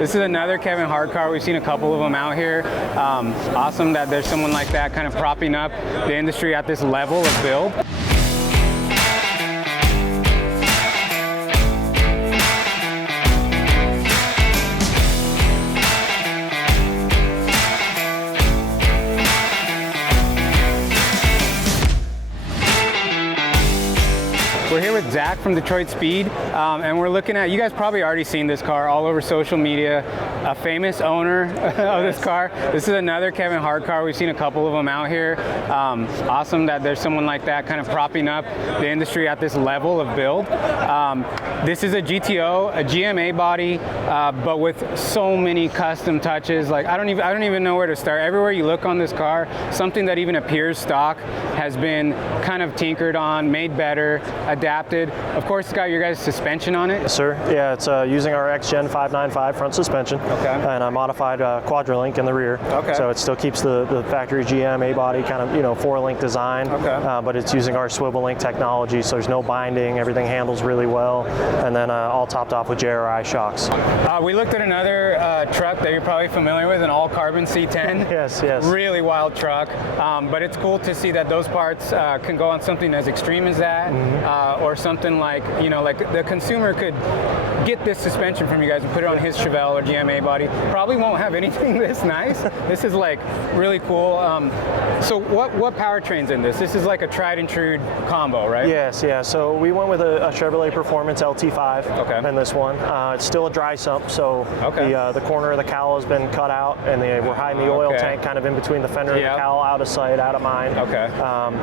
This is another Kevin Hart car. We've seen a couple of them out here. Awesome that there's someone like that kind of propping up the industry at this level of build. We're here with Zach from Detroit Speed, and we're looking at, you guys probably already seen this car all over social media, a famous owner of this car. This is another Kevin Hart car. We've seen a couple of them out here. Awesome that there's someone like that kind of propping up the industry at this level of build. This is a GTO, a GMA body, but with so many custom touches. Like I don't even know where to start. Everywhere you look on this car, something that even appears stock has been kind of tinkered on, made better, adapted. Of course, it's got your guys' suspension on it. Yes, sir. Yeah, it's using our XGen 595 front suspension, and a modified Quadrolink in the rear. So it still keeps the factory GMA body kind of, you know, 4-link design, but it's using our swivel link technology, so there's no binding. Everything handles really well, and then all topped off with JRI shocks. We looked at another truck that you're probably familiar with, an all-carbon C10. Yes. Really wild truck, but it's cool to see that those parts can go on something as extreme as that, or something like, you know, like the consumer could get this suspension from you guys and put it on his Chevelle or GMA body. Probably won't have anything this nice. This is like really cool. So what powertrain's in this? This is like a tried and true combo, right? Yes, yeah. So we went with a Chevrolet Performance LT5 in this one. It's still a dry sump, so the corner of the cowl has been cut out, and we're hiding the oil tank kind of in between the fender and the cowl, out of sight, out of mind.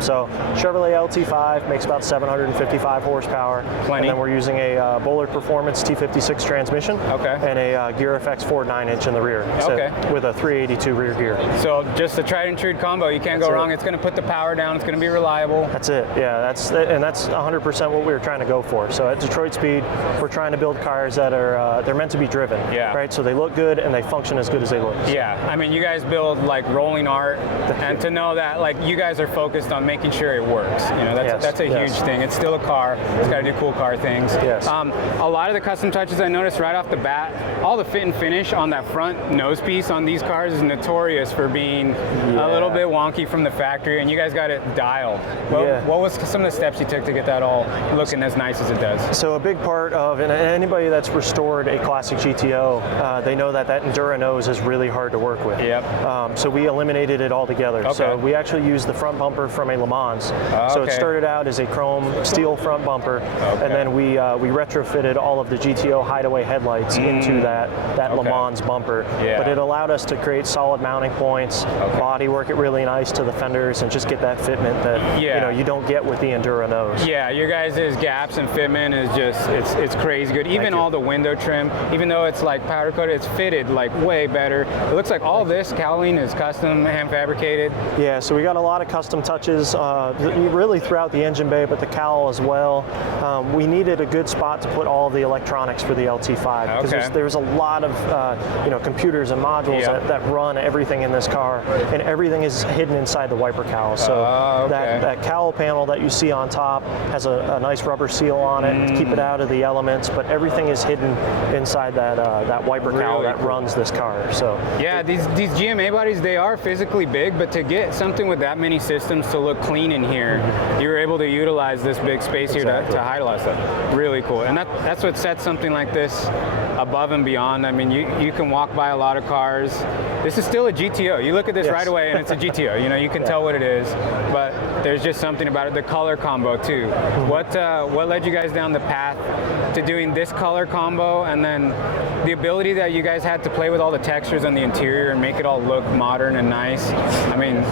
So Chevrolet LT5 makes about 755 horsepower. Plenty. And then we're using a Bullard Performance T56 transmission and a Gear FX 9-inch in the rear with a 382 rear gear. So just a tried and true combo. You can't go wrong. It's going to put the power down. It's going to be reliable. That's it. Yeah, that's 100% what we were trying to go for. So at Detroit Speed, we're trying to build cars that are they're meant to be driven. Right. So they look good and they function as good as they look. I mean, you guys build like rolling art, and to know that like you guys are focused on making sure it works. You know, that's a huge thing. It's still a car. It's got to do cool car things. A lot of the custom touches I noticed right off the bat, all the fit and finish on that front nose piece on these cars is notorious for being a little bit wonky from the factory, and you guys got it dialed. What was some of the steps you took to get that all looking as nice as it does? So a big part of, and anybody that's restored a classic GTO, they know that Endura nose is really hard to work with. So we eliminated it altogether. So we actually used the front bumper from a Le Mans. So it started out as a chrome steel front bumper, and then we retrofitted all of the GTO hideaway headlights into that Le Mans bumper. But it allowed us to create solid mounting points, body work it really nice to the fenders, and just get that fitment that you know you don't get with the Endura nose. Your guys' gaps and fitment is just it's crazy good. Even all the window trim, even though it's like powder coated, it's fitted like way better. It looks like all this cowling is custom hand fabricated. Yeah, so we got a lot of custom touches really throughout the engine bay, but the cowl as well. We needed a good spot to put all the electronics for the LT5 because there's a lot of computers and modules that run everything in this car, and everything is hidden inside the wiper cowl. So that cowl panel that you see on top has a nice rubber seal on it to keep it out of the elements, but everything is hidden inside that wiper cowl that runs this car. So these GMA bodies, they are physically big, but to get something with that many systems to look clean in here, you were able to utilize this big space here to hide a lot of stuff. Really cool, and that's what sets something like this above and beyond. I mean, you can walk by a lot of cars. This is still a GTO. You look at this right away and it's a GTO. You know, you can tell what it is, but there's just something about it. The color combo too. What led you guys down the path to doing this color combo, and then the ability that you guys had to play with all the textures on the interior and make it all look modern and nice? I mean,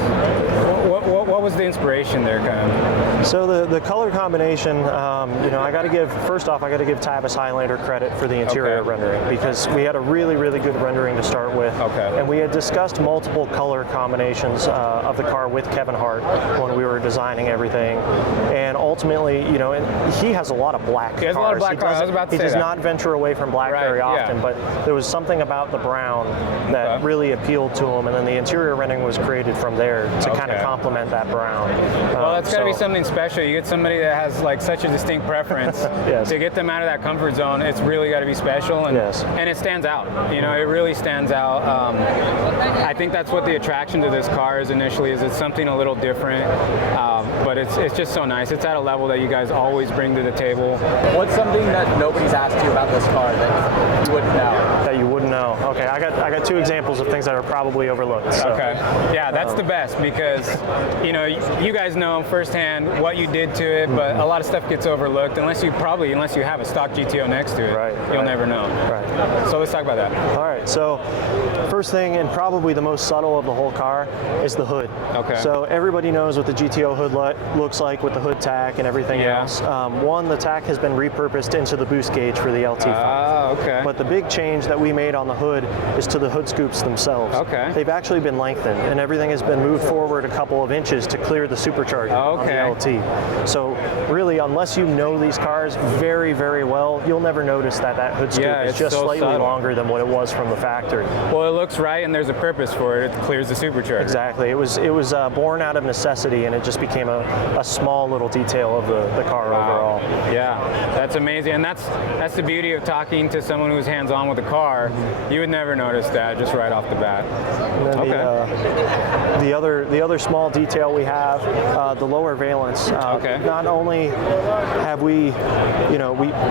what was the inspiration there, kind of? So the color combination, I got to give Tavis Highlander credit for the interior rendering, because we had a really, really good rendering to start with. And we had discussed multiple color combinations of the car with Kevin Hart when we were designing everything. And ultimately, he has a lot of black cars. He has a lot of black cars. I was about to say He does not venture away from black very often, but there was something about the brown that really appealed to him, and then the interior rendering was created from there to kind of complement that brown. Well, that's got to be something special. You get somebody that has like such a distinct preference to get them out of that comfort zone. It's really got to be special, detail, and and it stands out. You know, it really stands out. I think that's what the attraction to this car is initially. Is it's something a little different, but it's just so nice. It's at a level that you guys always bring to the table. What's something that nobody's asked you about this car that you wouldn't know? That you wouldn't know. Okay, I got 2 examples of things that are probably overlooked. So. Okay. Yeah, that's the best because, you know, you guys know firsthand what you did to it, but a lot of stuff gets overlooked unless you have a stock GTO next to it. You'll never know. Right. So let's talk about that. All right. So first thing, and probably the most subtle of the whole car, is the hood. Okay. So everybody knows what the GTO hood looks like with the hood tack and everything else. One, the tack has been repurposed into the boost gauge for the LT5. Okay. But the big change that we made on the hood is to the hood scoops themselves. Okay. They've actually been lengthened, and everything has been moved forward a couple of inches to clear the supercharger on the LT. So really, unless you know these cars very, very well, you'll never notice that hood scoop is just so slightly longer than what it was from the factory. Well, it looks right, and there's a purpose for it. It clears the supercharger. Exactly. It was born out of necessity, and it just became a small little detail of the car overall. Yeah, that's amazing, and that's the beauty of talking to someone who's hands-on with the car. You would never notice that just right off the bat. And then the other small detail we have, the lower valence. Not only have we,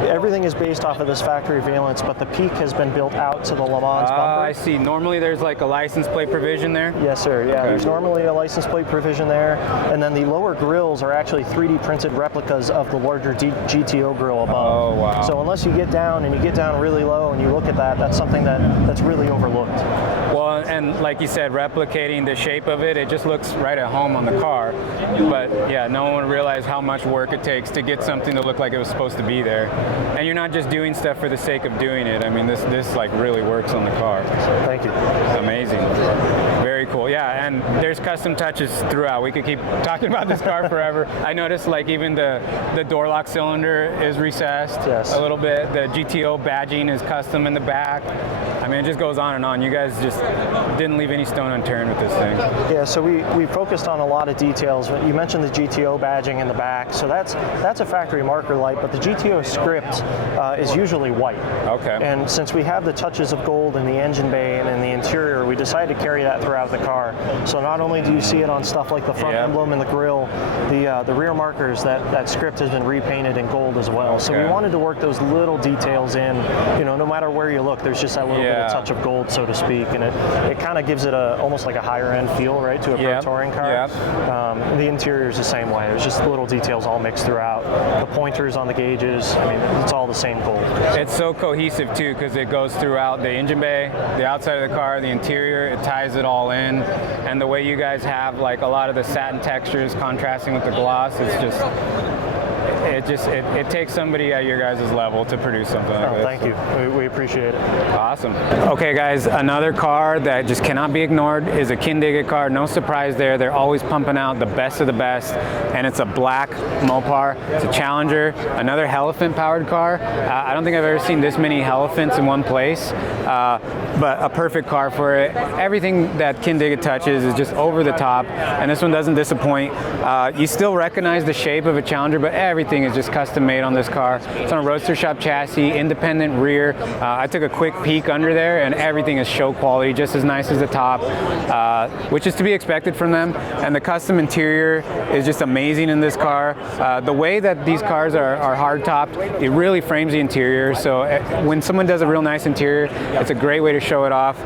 everything is based off of this factory valence, but the peak has been built out to the Le Mans bumper. I see. Normally there's like a license plate provision there? Yes, sir. Yeah, there's normally a license plate provision there, and then the lower grills are actually 3D printed replicas of the larger GTO grill above. Oh, wow. So unless you get down really low and you look at that, that's something that's really overlooked. Well, and like you said, replicating the shape of it, it just looks right at home on the car. But yeah, no one realized how much work it takes to get something to look like it was supposed to be there. And you're not just doing stuff for the sake of doing it. I mean, this like really works on the car. Thank you. Amazing. Very cool. Yeah, and there's custom touches throughout. We could keep talking about this car forever. I noticed like even the door lock cylinder is recessed a little bit. The GTO badging is custom in the back. I mean, it just goes on and on. You guys just didn't leave any stone unturned with this thing. Yeah, so we focused on a lot of details. You mentioned the GTO badging in the back, so that's a factory marker light, but the GTO script is usually white. Okay. And since we have the touches of gold in the engine bay and in the interior, we decided to carry that throughout the car. So not only do you see it on stuff like the front emblem and the grille, the rear markers, that script has been repainted in gold as well. So we wanted to work those little details in. No matter where you look, there's just that little bit of touch of gold, so to speak, and it kind of gives it almost like a higher end feel, right, to a Pro Touring car. The interior is the same way. There's just little details all mixed throughout. The pointers on the gauges, I mean, it's all the same gold. It's so cohesive too because it goes throughout the engine bay, the outside of the car, the interior. It ties it all in, and the way you guys have like a lot of the satin textures contrasting with the gloss, it's just. It takes somebody at your guys' level to produce something like this. Thank you. We appreciate it. Awesome. Okay, guys, another car that just cannot be ignored is a Kindig-It car. No surprise there. They're always pumping out the best of the best, and it's a black Mopar. It's a Challenger, another Hellephant-powered car. I don't think I've ever seen this many Hellephants in one place, but a perfect car for it. Everything that Kindig-It touches is just over the top, and this one doesn't disappoint. You still recognize the shape of a Challenger, but everything is just custom made on this car. It's on a Roadster Shop chassis, independent rear. I took a quick peek under there, and everything is show quality, just as nice as the top, which is to be expected from them. And the custom interior is just amazing in this car. The way that these cars are hard-topped, it really frames the interior. So when someone does a real nice interior, it's a great way to show it off.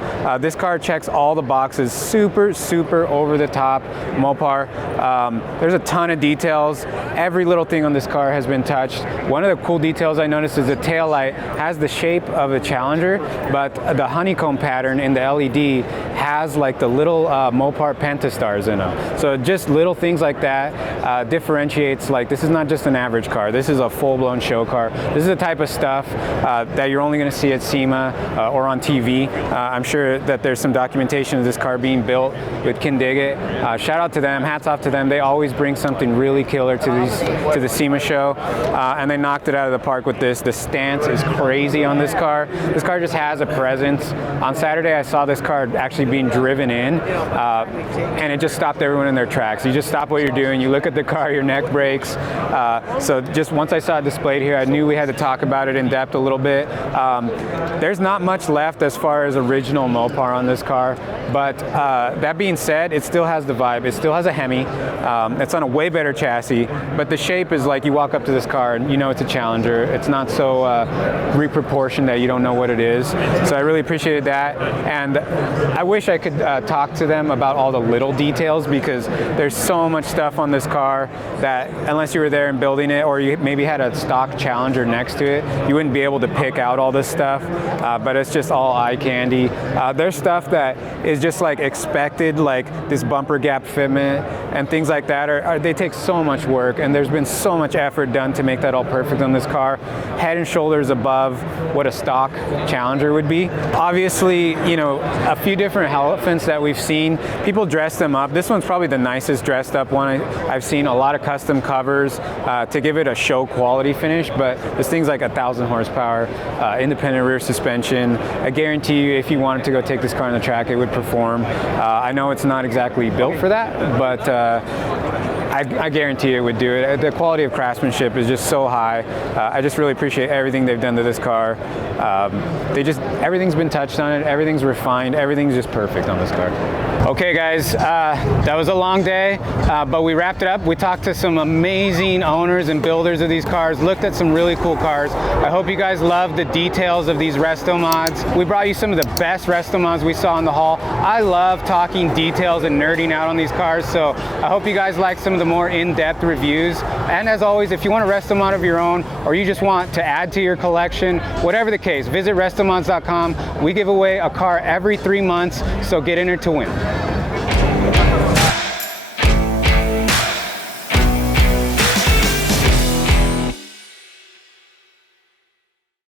This car checks all the boxes. Super, super over-the-top Mopar. There's a ton of details. Every little thing on this car has been touched. One of the cool details I noticed is the tail light has the shape of a Challenger, but the honeycomb pattern in the LED has like the little Mopar Pentastars in them. So just little things like that differentiates, like this is not just an average car. This is a full-blown show car. This is the type of stuff that you're only going to see at SEMA or on TV. I'm sure that there's some documentation of this car being built with Kindig-It. Shout out to them, hats off to them. They always bring something really killer to the SEMA SEMA show, and they knocked it out of the park with this. The stance is crazy on this car. This car just has a presence. On Saturday, I saw this car actually being driven in, and it just stopped everyone in their tracks. You just stop what you're doing, you look at the car, your neck breaks. So just once I saw it displayed here, I knew we had to talk about it in depth a little bit. There's not much left as far as original Mopar on this car, but that being said, it still has the vibe. It still has a HEMI. It's on a way better chassis, but the shape is like you walk up to this car and you know it's a Challenger. It's not so reproportioned that you don't know what it is. So I really appreciated that, and I wish I could talk to them about all the little details, because there's so much stuff on this car that unless you were there and building it, or you maybe had a stock Challenger next to it, you wouldn't be able to pick out all this stuff, but it's just all eye candy. There's stuff that is just like expected, like this bumper gap fitment and things like that. They take so much work, and there's been so much effort done to make that all perfect on this car. Head and shoulders above what a stock Challenger would be. Obviously, you know, a few different Hellephants that we've seen, people dress them up. This one's probably the nicest dressed up one I've seen. A lot of custom covers to give it a show quality finish, but this thing's like 1,000 horsepower, independent rear suspension. I guarantee you, if you wanted to go take this car on the track, it would perform. I know it's not exactly built for that, but I guarantee it would do it. The quality of craftsmanship is just so high. I just really appreciate everything they've done to this car. Everything's been touched on it, everything's refined, everything's just perfect on this car. Okay guys, that was a long day, but we wrapped it up. We talked to some amazing owners and builders of these cars, looked at some really cool cars. I hope you guys love the details of these RestoMods. We brought you some of the best RestoMods we saw in the haul. I love talking details and nerding out on these cars, so I hope you guys like some of the more in-depth reviews. And as always, if you want a RestoMod of your own, or you just want to add to your collection, whatever the case, visit RestoMods.com. We give away a car every 3 months, so get in there to win.